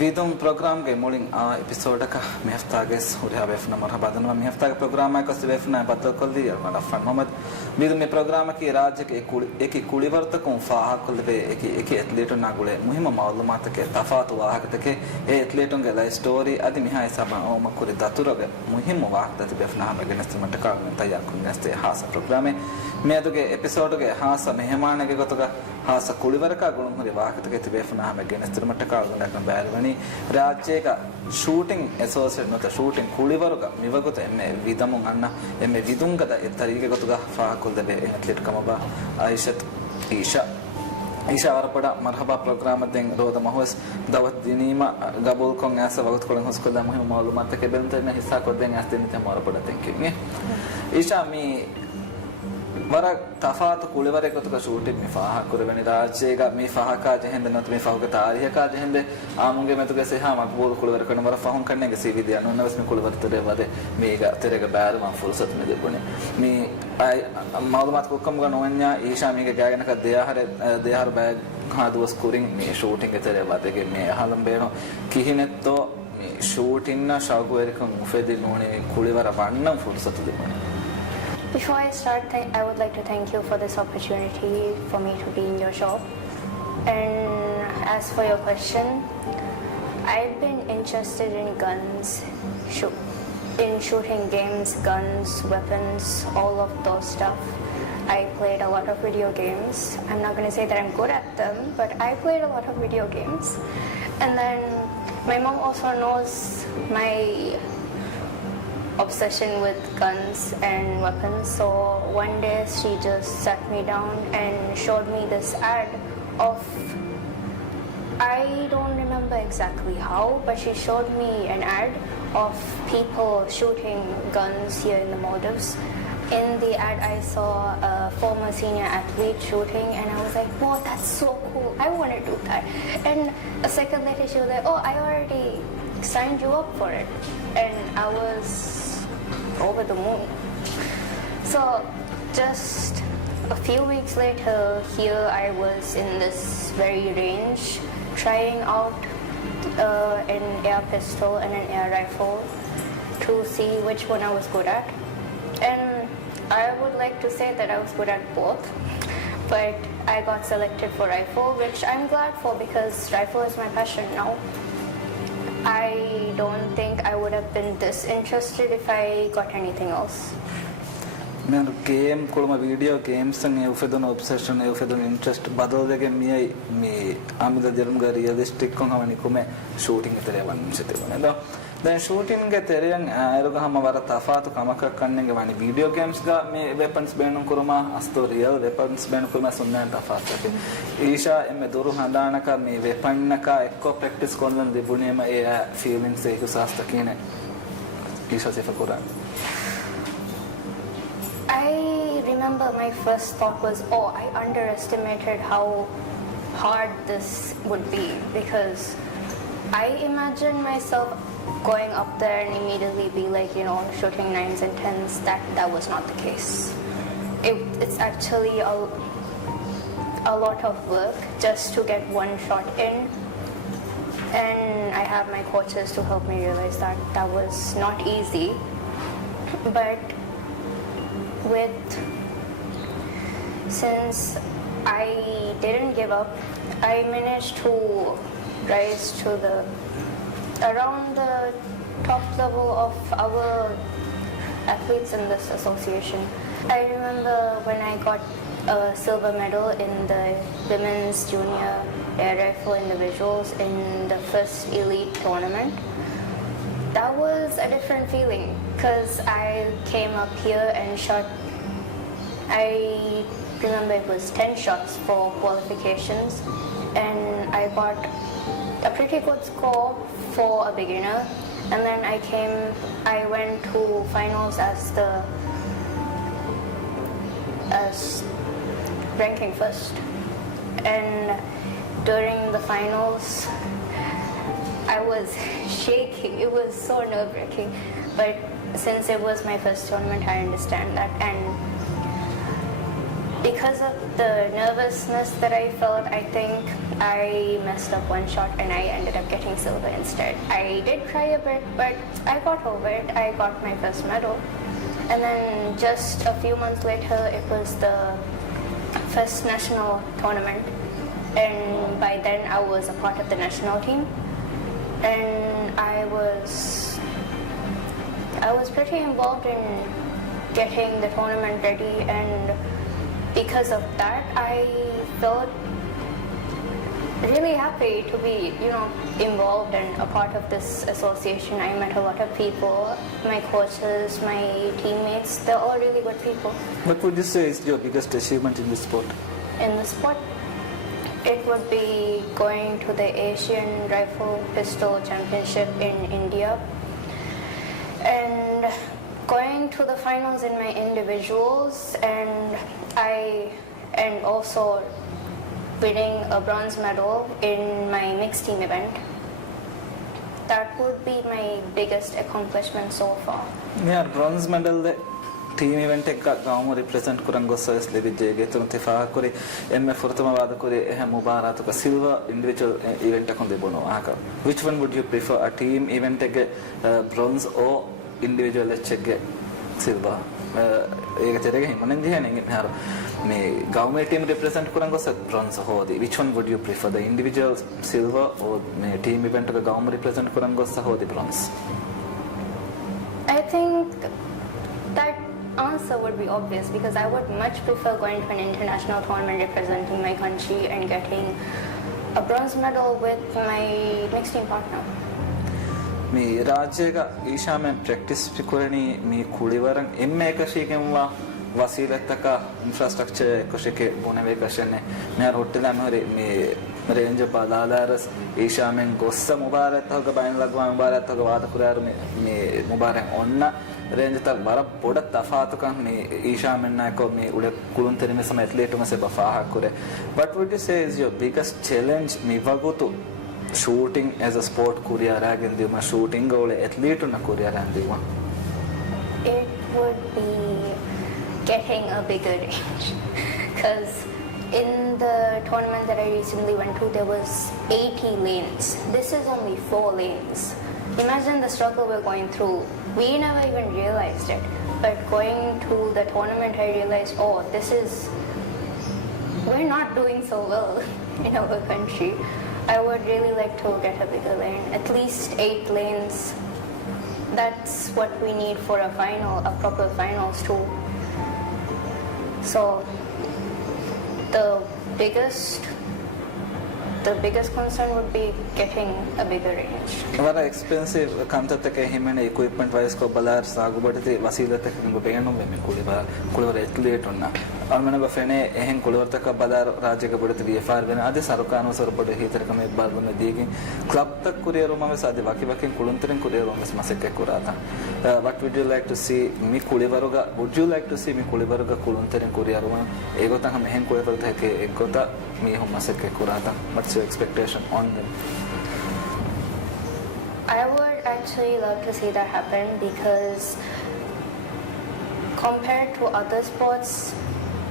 vidum program ge molin a episode ka me hafta ge surya befna marhaba danwa me hafta ge program ka sibefna badal kolli mala fan mohammad vidum me program ki rajya ke eki kulivartakun faha kolbe eki athlete na gule muhimma malumat ke tafat wahakata ke e athlete ge life story adi miha isaba o makuri datura ge muhimma wahakata befna ha ge nasmata ka tayar kun naste hasa program me aduge episode ge hasa mehmana ge gotoga hasa kulivaraka gulum hori wahakata ke befna ha ge nasmata ka gulakam balwani rajya ka shooting associate nota shooting kulivaruga mivagoto emme vidamun anna emme vidungada e tarige gotuga fa kolde athlete kamaba Isha Arpada marhaba program den roda mahos dawat dinima gabul kon asa wagut kolen hoskoda muhim malumat ke belntena hissa koden as den tem arpada tenkinge Isha mi wara tafat kulivare gotuga shooting mi faha kurveni rajye ga mi faha ka jehende not mi faha ka tariya ka jehende amunge metuge se ha makbul kulivare kana wara fahun kanne ge cv de anu nawas mi kulivare tere wade mi ga terega baar ma fursat me debune mi ai malumat ko kam ga nonya Isha mi ge gagena ka dehar bag ha dos kuring mi shooting ge tere wade ge me halam beno kihinetto mi shooting na shagu erikam ufedi none kulivara wannam fursat debune. Before I start, I would like to thank you for this opportunity for me to be in your shop. And as for your question, I've been interested in guns, in shooting games, guns, weapons, all of those stuff. I played a lot of video games. I'm not going to say that I'm good at them, but I played a lot of video games. And then my mom also knows my obsession with guns and weapons, so one day she just sat me down and showed me this ad of, I don't remember exactly how, but she showed me an ad of people shooting guns here in the Maldives. In the ad I saw a former senior athlete shooting and I was like, whoa, that's so cool, I want to do that. And a second later she was like, oh, I already signed you up for it. And I was over the moon. So just a few weeks later, here I was in this very range trying out an air pistol and an air rifle to see which one I was good at. And I would like to say that I was good at both, but I got selected for rifle, which I'm glad for because rifle is my passion now. I don't think I would have been this interested if I got anything else. Men game kolma video games and ufedon obsession ufedon interest badal dege mi amida jerunga realistic kon hamani kume shooting tere wan sitebone do then shooting ge teriyan aeruga hama wara tafatu kamaka kannenge wani video games ga me weapons benun kuruma asto real weapons benun kuruma sunna tafatu Isha emme doru handanaka me weapon naka ekko practice konnan dibunema e feelings e kusasta kine Isha sefa kuran. I remember my first thought was, oh, I underestimated how hard this would be because I imagined myself going up there and immediately be like, shooting 9s and 10s. That was not the case. It's actually a lot of work just to get one shot in. And I have my coaches to help me realize that was not easy. But since I didn't give up, I managed to rise to around the top level of our athletes in this association. I remember when I got a silver medal in the women's junior air rifle individuals in the first elite tournament. That was a different feeling because I came up here and shot, I remember it was 10 shots for qualifications and I got a pretty good score for a beginner, and then I went to finals as ranking first, and during the finals I was shaking. It was so nerve-wracking, but since it was my first tournament, I understand that. And because of the nervousness that I felt, I think I messed up one shot and I ended up getting silver instead. I did cry a bit, but I got over it. I got my first medal. And then just a few months later, it was the first national tournament. And by then I was a part of the national team. And I was pretty involved in getting the tournament ready, and because of that I felt really happy to be, involved and a part of this association. I met a lot of people, my coaches, my teammates, they're all really good people. What would you say is your biggest achievement in this sport? In the sport, it would be going to the Asian Rifle Pistol Championship in India and going to the finals in my individuals, and also winning a bronze medal in my mixed team event. That would be my biggest accomplishment so far. Yeah, bronze medal team event එක ගාම represent කරන් ගොස්සස් ලැබිජේගේ තුන් තිෆා කරේ එම්ම ෆොර්තම වාද කරේ එහ මුබාරාතුක silver individual event එකක් දෙබොනවා ආක. Which one would you prefer, a team event එක bronze or individual එකක silver? ඒක තේරෙන්නේ හිමනෙන් දිහානේ නේද? මේ ගාම team represent කරන් ගොස්ස bronze හොදි. Which one would you prefer, the individual silver or මේ team event එක ගාම represent කරන් ගොස්ස හොදි bronze? I think that answer would be obvious, because I would much prefer going to an international tournament representing my country and getting a bronze medal with my mixed team partner. මේ රාජ්‍යයක ඊශාමෙන් practice පිකරණී මේ කුලිවරන් එම්ම එකශීකෙන්වා වසීලත්තක infrastructure එකශීකේ බොනවේ කෂන්නේ මෙහර හොට්ටලා මහරි මේ Range බලාලාරස් ඊශාමෙන් ගොස්ස මුබාරත්හක බයින් ලග්වා මුබාරත්හක වාද කුරාරු මේ මුබාරෙන් ඔන්න Range තක් බර පොඩ තෆාතුකම් මේ ඊශාමෙන් නායකෝ මේ උඩ කුළුන් තෙරිමේ සම ඇත්ලීටුම සෙ බෆාහ කුරේ. What would you say is your biggest challenge මේ වගුතු shooting as a sport career agandima shooting gole athlete na career andima? It would be getting a bigger range, because in the tournament that I recently went to, there was 80 lanes. This is only 4 lanes. Imagine the struggle we're going through. We never even realized it, but going to the tournament I realized, we're not doing so well in our country. I would really like to get a bigger lane, at least 8 lanes. That's what we need for a final, a proper finals too. So the biggest concern would be getting a bigger range. Vara expensive kantatake himene equipment wise ko balar sagu badite wasilatake ningo beyanum me kulivara athlete onna almana bafene ehen kulivartaka balar rajyaka badite VFR bena ade sarukanu sorpode hitarka me balbunne digi club tak kuriyeru mame sade wakiwakin kulunterin kuriyeru mes masekke kurata. What would you like to see me kulivaruga, would you like to see me kulivaruga kulunterin kuriyeru egota ham ehen kulivaruga ke egota me hum masekke kurata? What's your expectation on them? I would actually love to see that happen, because compared to other sports,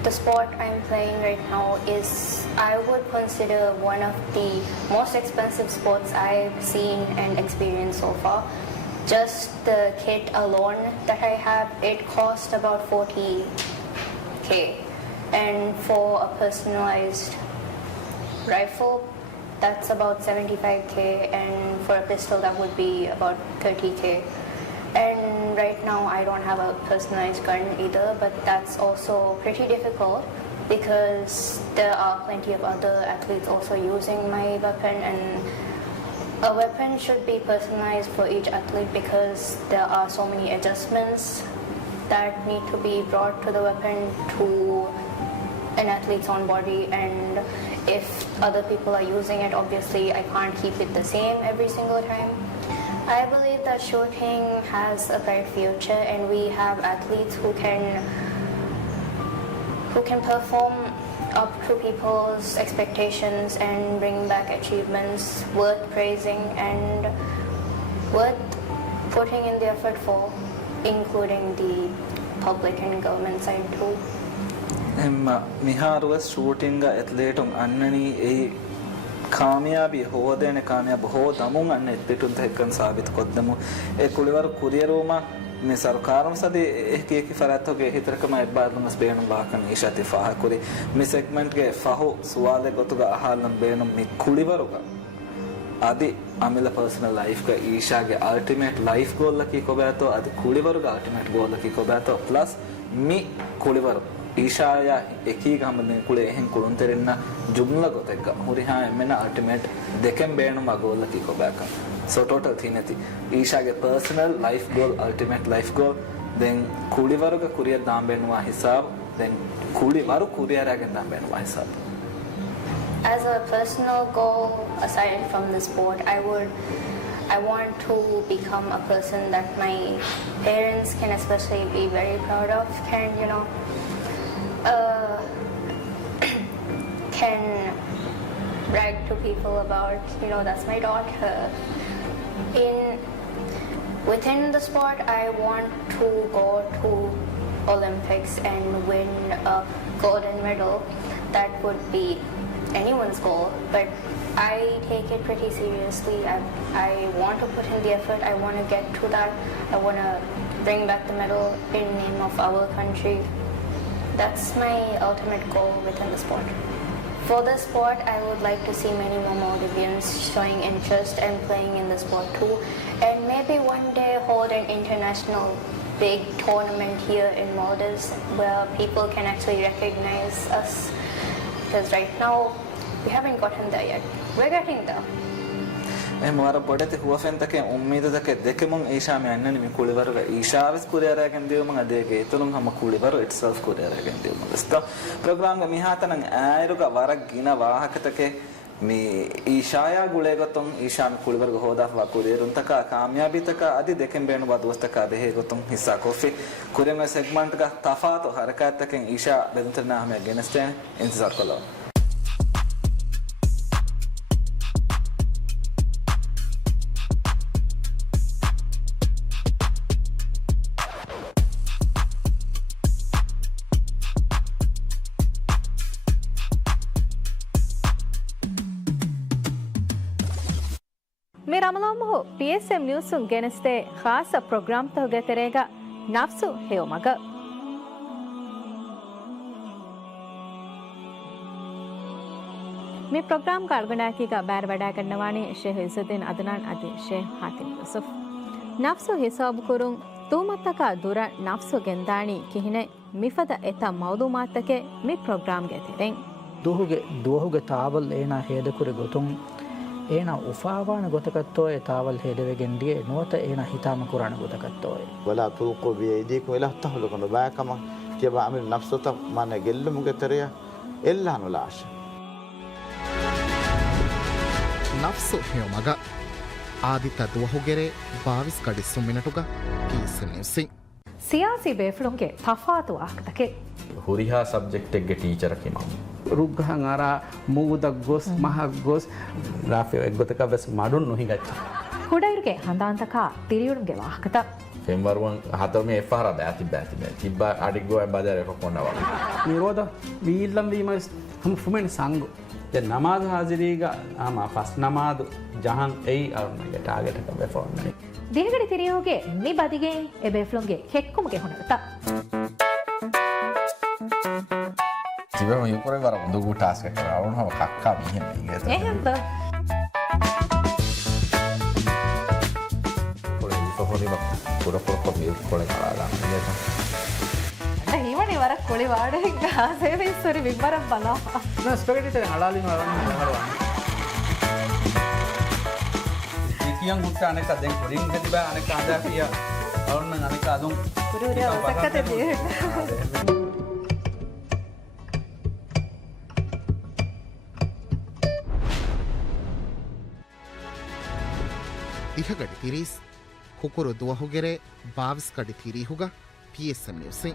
the sport I'm playing right now is, I would consider, one of the most expensive sports I've seen and experienced so far. Just the kit alone that I have, it costs about 40k, and for a personalized rifle, that's about 75k, and for a pistol that would be about 30k. And right now I don't have a personalized gun either, but that's also pretty difficult, because there are plenty of other athletes also using my weapon, and a weapon should be personalized for each athlete, because there are so many adjustments that need to be brought to the weapon to an athlete's own body, and if other people are using it, obviously I can't keep it the same every single time. I believe that shooting has a bright future, and we have athletes who can perform up to people's expectations and bring back achievements worth praising and worth putting in the effort for, including the public and government side too. Miharuwa shooting athlete annani කාමයාබි හොදෙන කාමයාබ හොදමුන් අන්න එත්තටුන් තෙක්කන් සාබිත කොද්දමු ඒ කුලිවර කුරියරුම මේ සරකාරම සදී එකක ෆරාතෝගේ හිතරකම එබ්බාදුන්ස් බේනු බාකන් ඉෂාති ෆාහ කුරි මේ segment ගේ ෆහු සුවාලේ ගොතුග අහල්නම් බේනු මේ කුලිවරුග आदि आमिला personal life का ईशा के ultimate life गोल lucky को बैतो आदि कुलिवर का अल्टीमेट गोल लकी को बैतो प्लस मी कुलिवर ईशा या एकी का हम कुले हैं कुलुन तेरन्ना जुमला को तेका हुरी हाँ मैंने अल्टीमेट देखें बेनु मा गोल लकी को बैका सो टोटल थी नहीं थी ईशा के personal life goal ultimate life goal then कुलिवर का कुरियर दाम बेनुआ हिसाब देन कुलिवर कुरियर आगे दाम बेनुआ हिसाब As a personal goal, aside from the sport, I want to become a person that my parents can especially be very proud of, can brag to people about, that's my daughter. Within the sport, I want to go to Olympics and win a golden medal. That would be anyone's goal, but I take it pretty seriously. I want to put in the effort. I want to get to that. I want to bring back the medal in name of our country. That's my ultimate goal within the sport. For the sport, I would like to see many more Maldivians showing interest and playing in the sport too, and maybe one day hold an international big tournament here in Maldives where people can actually recognize us. Because right now we haven't gotten there yet. We're getting there. हमारा बड़े ते हुआ fan तक उम्मीद तक देखे मंग ईशा में अन्य निमी कुलिवर का ईशा आवेस कुरियर है कि दियो मंग देखे तो लंग हम कुलिवर itself कुरियर है कि दियो मंग इस्ता प्रोग्राम का मिहाता नंग आयरो का वारक गिना वाहक तक मी ईशाया गुलेगतुम ईशा में कुलिवर का होदा वा कुरियर उन तक कामयाबी तक आदि देखें बेनु बात दोस्त का देहे गतुम हिस्सा कोफी कुरियर में सेगमेंट का तफात और हरकत तक ईशा बेदंतरना हमें अगेंस्ट है इंतजार करो මේ රමලම්ම හෝ PSM न्यूज़ුන් ගෙනස්තේ ખાસ ප්‍රෝග්‍රෑම් තහුගේ තෙරේගා නෆ්සු හේවමග මේ ප්‍රෝග්‍රෑම් කාර්ගනාකීගා බෑර වඩා ගන්නවානේ ෂේහ් ඉසුද්දීන් අදනාන් අදී ෂේහ් හාතිම් යුසුෆ් නෆ්සු හිසාබ් කුරුන් තූමත්තක දුර නෆ්සු ගෙන්දානි කිහිනේ මිෆද එත මවුදුමාත්තකේ මේ ප්‍රෝග්‍රෑම් ගේ තෙරෙන් දුවහුගේ තාවල් ඒනා හේදකුර ගොතුන් ඒන උෆාවාන ගොතකත්තෝය තාවල් හෙඩවෙගෙන්දිය නුවත ඒන හිතාම කුරාණ ගොතකත්තෝය ولا تلقوا بأيديكم إلى التهلكة نباكما كيف عمل نفسه ما نقل مقترية إلا نلاش ನಫ್ಸು ಹೇಮಗ ಆದಿತ ದುವಹುಗೆರೆ ಬಾವಿಸ್ ಕಡಿಸು ಮಿನಟುಗ ಕೀಸನ್ಯೂಸಿ ಸಿಯಾಸಿ ಬೇಫ್ಲುಂಗೆ ತಫಾತು ಆಕ್ತಕೆ ಹುರಿಹಾ ಸಬ್ಜೆಕ್ಟ್ಗೆ ಟೀಚರ್ ಕಿ ಮಮ್ රුග්ගහන් අරා මූදක් ගොස් මහක් ගොස් රාෆියෝ එක්ගොතක වෙස් මඩුන් නොහිගච්ච ಹುಡೈರ್ಗೆ ಹಂದಾಂತಕ ತಿರಿಯುಡುಗೆ ವಾಹಕತ ಫೆಂಬರುවන් හතරම එපාර බෑති තිබ්බ අඩිගෝ බදර එක කොනවා නිරෝධ වීල්ලම් වීම හම ෆුමෙන් සංගු ද නමාද හාසිරීග ආම ෆස් නමාද ජහන් එයි අරුණගේ ටාගට් එක බෙෆෝන්නේ ದಿನಗಡಿ ತಿರಿಯೋಗೆ ಮಿ ಬದಿಗೆ ಎ ಬೇಫ್ಲುಂಗೆ ಕೆಕ್ಕುಮಗೆ ಹೊಣತ තිබම යුකරේ වර දුගු ටාස්ක් එක කරවනම කක්කා මිහෙන් ඉගෙත එහෙම්ද පොලේ ඉෆෝනි පොර මිල් කොලේ කලාලා අන්න හිවනේ වර කොලි වාඩේ ගාසේ විස්සරි විබරම් බලා න ස්පෙගටි තේ හලාලින වරන්න හරවන්න ඉකියන් හුට්ට අනෙක දැන් කොරින් දෙති බෑ අනෙක අදාපිය අවුන්න අනෙක අදුන් පුරුරිය ඔසක්කතේ ದಿಹಗಡಿ ತಿರೀಸ್ ಹುಕುರು ದುವಹುಗೆರೆ ಬಾವಿಸ್ ಕಡಿ ತಿರಿಹುಗ PSM ನ್ಯೂಸಿ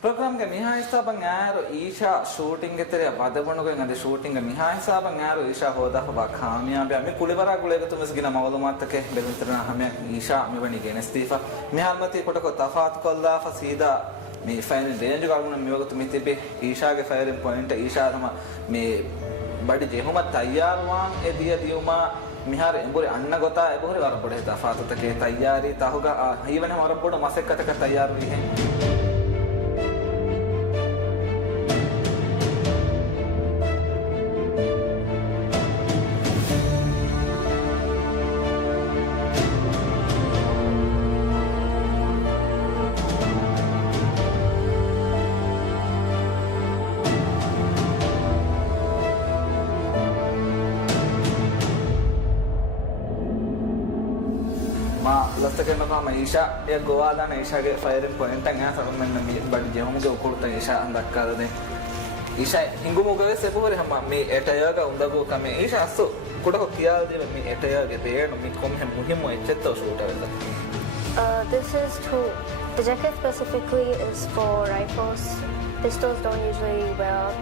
programme bange miha hisaban aero isha shooting etere badabonu gen ade shooting miha hisaban aero isha hoda ba kamyabe me kulibara gulega tumes gina mawlumat take belintrana hame isha me bani gen istifa me halmati kotako tafat kolla fa sida me fine range galuna me wagatu me tibe isha ge firing point isha thama me badi jehuma tayyarwan ediya diuma mihar embore anna gota ebore warapode tafat take tayyari tahuga even warapode masekkata ka tayyar wihe Isha ya goa dan Isha ge firing point nga samen me badi jehum ge ukurta Isha andakkada de Isha hingumu ge sebore hama me etaya ga undago kame Isha asu kodako kiyal de me etaya ge deenu me kom hem muhimu echetto shoot avela This is the jacket specifically is for rifles. Pistols don't usually wear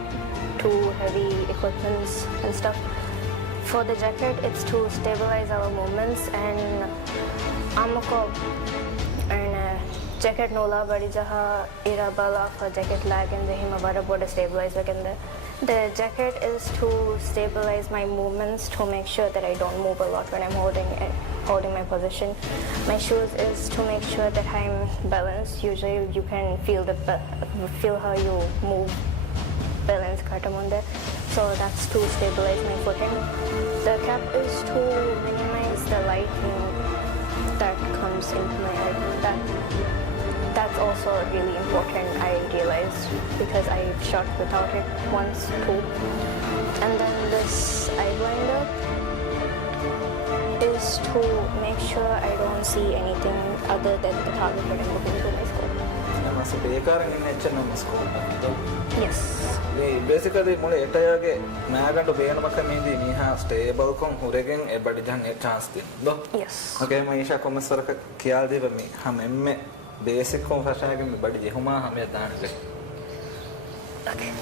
too heavy equipments and stuff. For the jacket, it's to stabilize our movements and amako and jacket nola badi jaha ira bala for jacket lag and the hima bara body stabilize again. The jacket is to stabilize my movements to make sure that I don't move a lot when I'm holding my position. My shoes is to make sure that I'm balanced. Usually you can feel how you move balance katamunde. So that's to stabilize my footing. The cap is to minimize the lighting that comes into my eye. That's also really important, I realized, because I shot without it once too. And then this eye blinder is to make sure I don't see anything other than the target that I'm looking to my scope. Yes. Basically, mule etayage nagandu beenamaka mendi miha stable kon huregen e badi jan e chance din do. Yes. Okay, maisha komisaraka kiyal deva me hamemme basic kon fashage me badi jehuma hame daanle. Okay.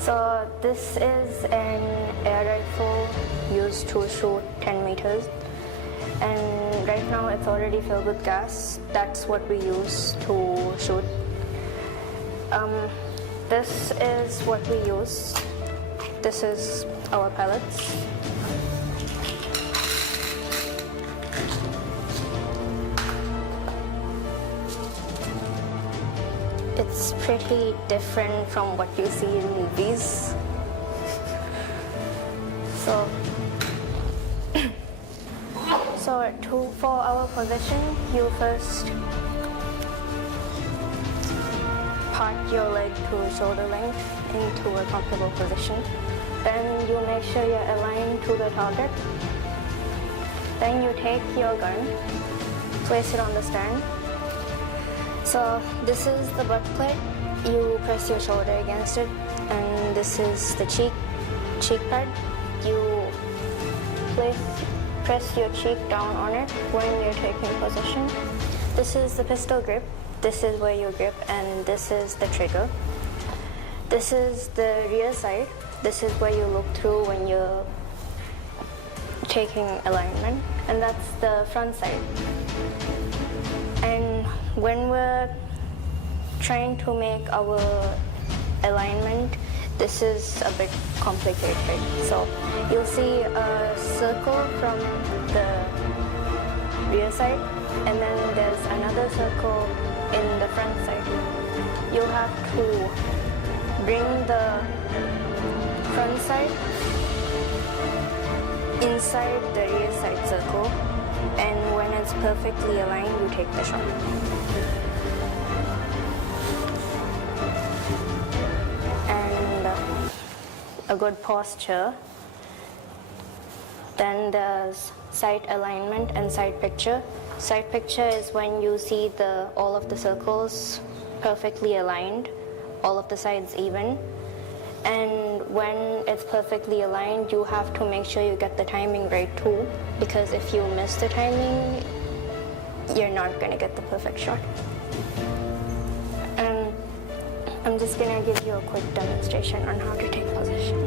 So this is an air rifle used to shoot 10 meters. And right now it's already filled with gas. That's what we use to shoot. This is what we use. This is our pellets. It's pretty different from what you see in movies. So for our position, you first part your leg to shoulder length into a comfortable position. Then you make sure you're aligned to the target. Then you take your gun, place it on the stand. So this is the butt plate. You press your shoulder against it, and this is the cheek pad. You press your cheek down on it when you're taking position. This is the pistol grip. This is where you grip, and this is the trigger. This is the rear side. This is where you look through when you're taking alignment, and that's the front side. And when we're trying to make our alignment, this is a bit complicated. So you'll see a circle from the rear side, and then there's another circle in the front side. You have to bring the front side inside the rear side circle, and when it's perfectly aligned, you take the shot. A good posture. Then there's sight alignment and sight picture. Sight picture is when you see all of the circles perfectly aligned, all of the sides even. And when it's perfectly aligned, you have to make sure you get the timing right too, because if you miss the timing, you're not going to get the perfect shot. And I'm just going to give you a quick demonstration on how to take position.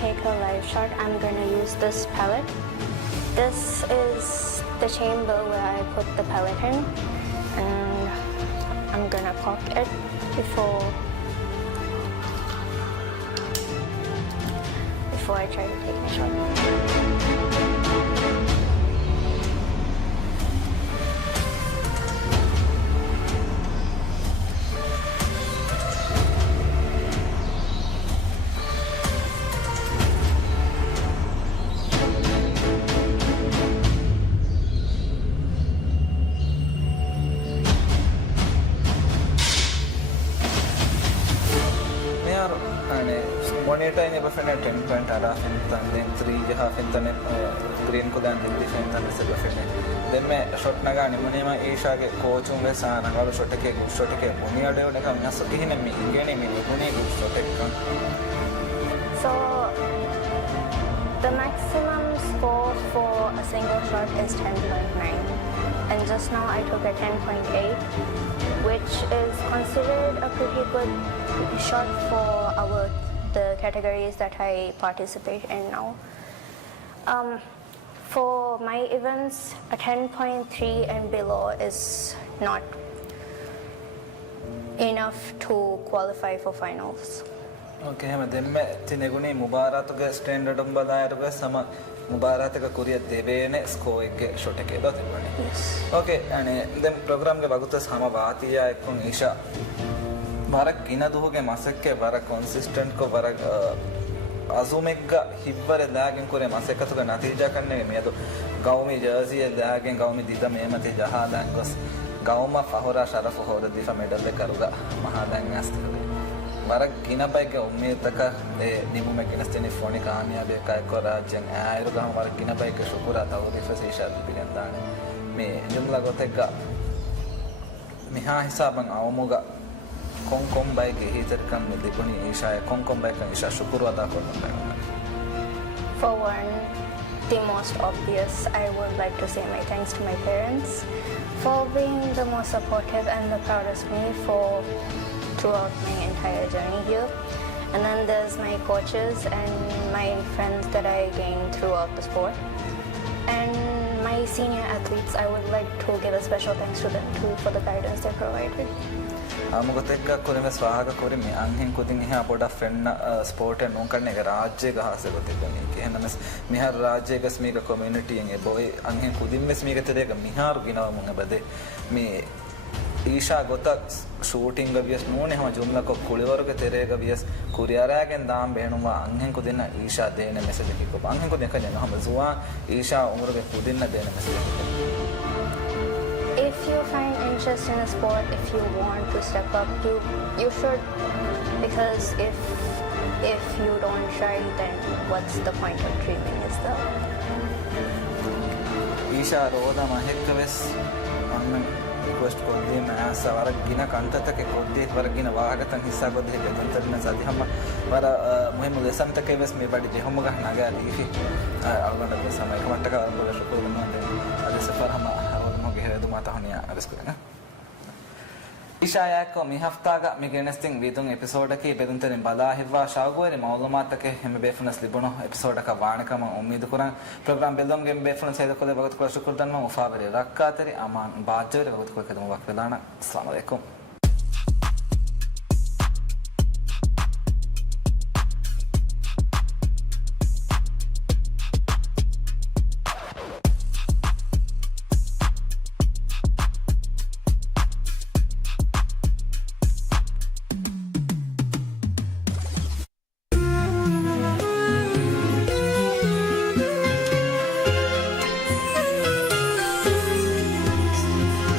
Take a live shot. I'm going to use this pellet. This is the chamber where I put the pellet in, and I'm going to cock it before I try to take my shot. monitor ini bafena 10 point ada fintan then 3 jaha fintan green ko dan hindi fintan se bafena then me shot naga ni munema isha ke coach unge sana galu shot ke muni ade one kam naso gihine me ingene me guni shot kan. So the maximum score for a single shot is 10.9, and just now I took a 10.8, which is considered a pretty good shot for the categories that I participate in now. For my events, a 10.3 and below is not enough to qualify for finals. Okay, හැම දෙන්න තිනෙගුණේ මුබාරාතුගේ standard උම් බදායරුගේ සම මුබාරාතක කුරිය දෙවේනේ score එකේ shot එකේ දතිබුණේ. Yes. Okay, අනේ දැන් programme ගේ වගුත සම වාතියා එක්කුන් ඊෂා වරක් ඉන දුහුගේ මසෙක්කේ වරක් කොන්සිස්ටන්ට් කො වරක් අසුමෙක්ග හිබ්බර දාගෙන් කුරේ මසෙක්කතුගේ නතිජා කන්නේ මේදු ගෞමි ජර්සිය දාගෙන් ගෞමි දිද මේමතේ ජහා දාන් ගොස් ගෞම ෆහොරා ශරෆ හොර දිෆා මෙඩල් එක කරුගා මහා දාන් ඇස්තකේ වරක් ඉන බයික උම්මේතක ඒ නිමු මෙකිනස්තෙනි ෆෝනි කාමියාබේ කයිකෝ රාජ්‍යන් ආයරු ගම වරක් ඉන බයික ශුකුරා තවදිෆා සීෂා පිළින් දානේ මේ ජුම්ලා ගොතෙක්ග මිහා හිසාබන් අවමුගා Kong bike heater kan with the Puni Isha, Kong bike and Isha Shukurwada. For one, the most obvious, I would like to say my thanks to my parents for being the most supportive and the proudest me throughout my entire journey here. And then there's my coaches and my friends that I gained throughout the sport. And my senior athletes, I would like to give a special thanks to them too for the guidance they provided. මොකතෙක්ක කුරිම ස්වාහක කුරිම අංහෙන් කුදින් එහා පොඩ friend sport එක නෝන් කරන එක රාජ්‍යයක හාසෙ ගොතිබුනේ කියනමස් මිහාර රාජ්‍යයක ස්මීක community එකේ බොයි අංහෙන් කුදින් mess මේක තෙරේක මිහාර ගිනව මුංග බදේ මේ ඊෂා ගොත ෂූටින්ග් ගවියස් නෝනේ හැම ජුම්ලා කො කුලිවරක තෙරේක වියස් කුරියාරාගෙන් දාම් බේනුවා අංහෙන් කුදින්න ඊෂා දේන මෙසේජ් එකක් කො අංහෙන් කුදින් කන්නේ හැම සුවා ඊෂා උමරගේ කුදින්න දේන message If you find interest in a sport, if you want to step up, you should, because if you don't try, then what's the point of dreaming? Is the Isha roda mahekkaves anna request kondi ma sawara gina kantata ke kodde war gina wahagatan hissa godhe bedantarna sadi hamma wara muhim lesson take ves me badi jehomuga naga lifi algona be samay kamatta ka algona shukr banande ade safar hama Isha mi haftaga mi genesting vidun episode ki bedunterin bala hiwa shagore maulumat ke heme befunas libuno episode ka waanakama ummeed kuran program beldum gem befunas sayda kole bagat ko shukr danma mufabari rakkatari aman baajjore bagat ko kedum wak velana assalamu alaikum.